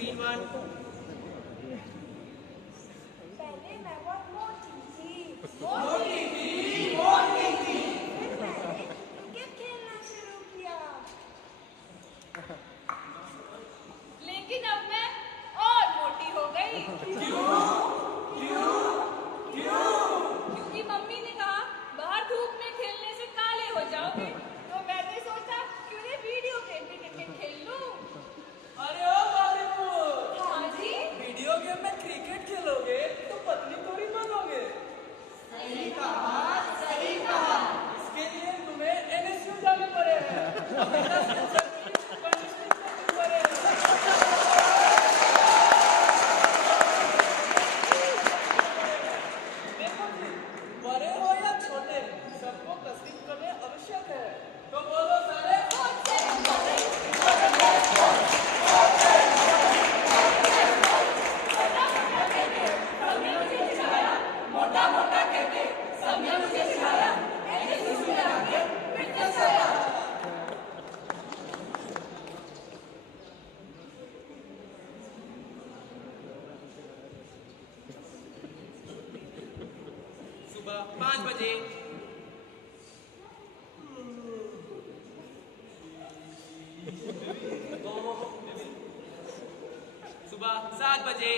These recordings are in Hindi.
Scene 1. पहले मैं बहुत मोटी थी। फिर मैंने क्रिकेट खेलना शुरू किया। लेकिन अब मैं और मोटी हो गई। क्योंकि मम्मी ने कहा बाहर धूप में खेलने से काले हो जाओगे, तो मैंने सोचा क्यों नहीं वीडियो गेम में क्रिकेट खेल लूं। अरे ओ बालीपुर, हाँ जी, वीडियो गेम में क्रिकेट खेलोगे तो पतली थोड़ी बनोगे। सही कहा। इसके लिए तुम्हें NSU जाने पड़ेगा। कंडीशनिंग करनी पड़ेगा। देखो जी, बड़े हो या छोटे, सबको कसरत करने आवश्यक है। तो बोलो सारे सुबह 5 बजे। सुबह 7 बजे।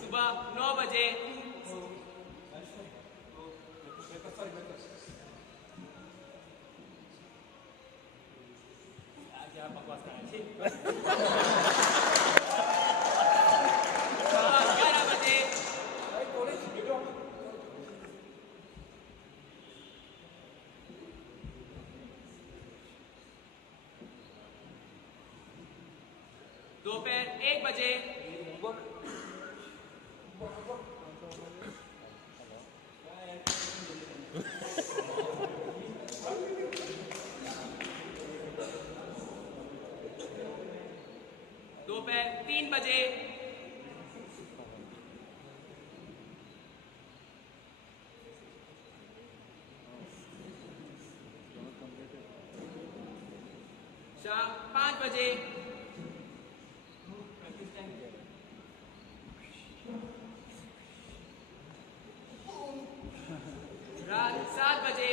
सुबह 9 बजे। क्या बकवास कर रहे हैं? सुबह 11 बजे। दोपहर 1 बजे। दोपहर 3 बजे। शाम 5 बजे। रात 7 बजे।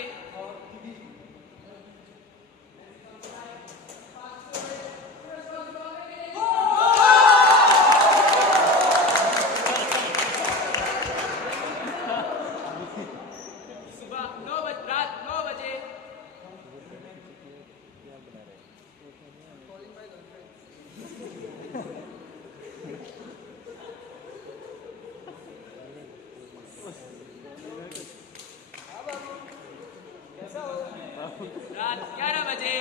सुबह 9 बजे, रात 9 बजे। रात 11 बजे।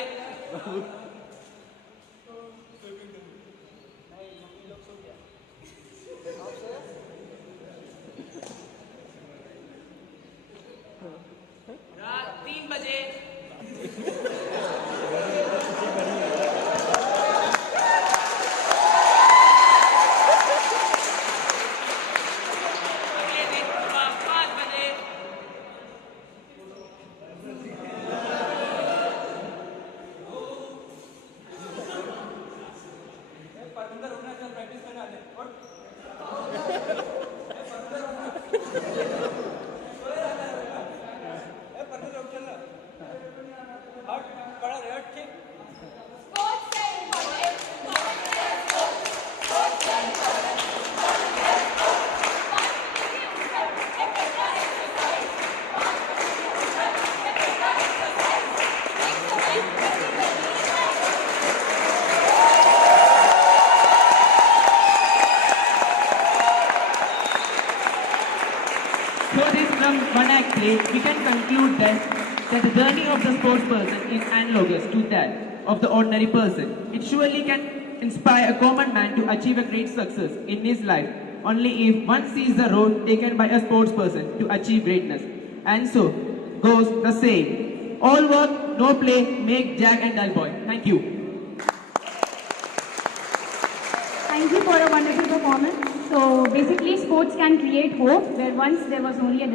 रात 3 बजे। अगले दिन सुबह 5 बजे। परमिंदर होना चल प्रैक्टिस करने आने और परमिंदर उठ चल हट पड़ा रे हट ठीक स्पोर्ट्स से important. So this from one act play, we can conclude that the journey of the sports person is analogous to that of the ordinary person. It surely can inspire a common man to achieve a great success in his life only if one sees the road taken by a sports person to achieve greatness. And so goes the saying, all work, no play, make Jack and dull boy. Thank you. Thank you for a wonderful performance. So basically, sports can create hope where once there was only a